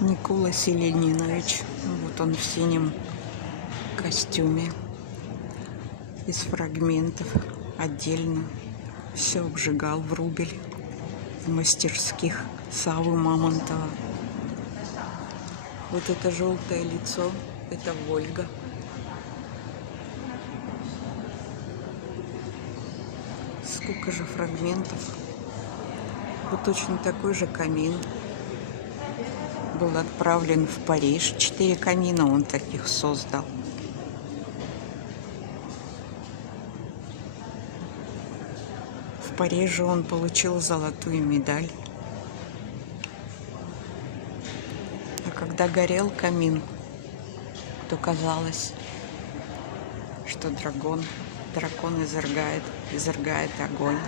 Никола Селенинович. Вот он в синем костюме. Из фрагментов отдельно. Все обжигал в рубель в мастерских Саввы Мамонтова. Вот это желтое лицо, это Вольга. Сколько же фрагментов. Вот точно такой же камин был отправлен в Париж. 4 камина он таких создал. В Париже он получил золотую медаль. А когда горел камин, то казалось, что дракон изрыгает огонь.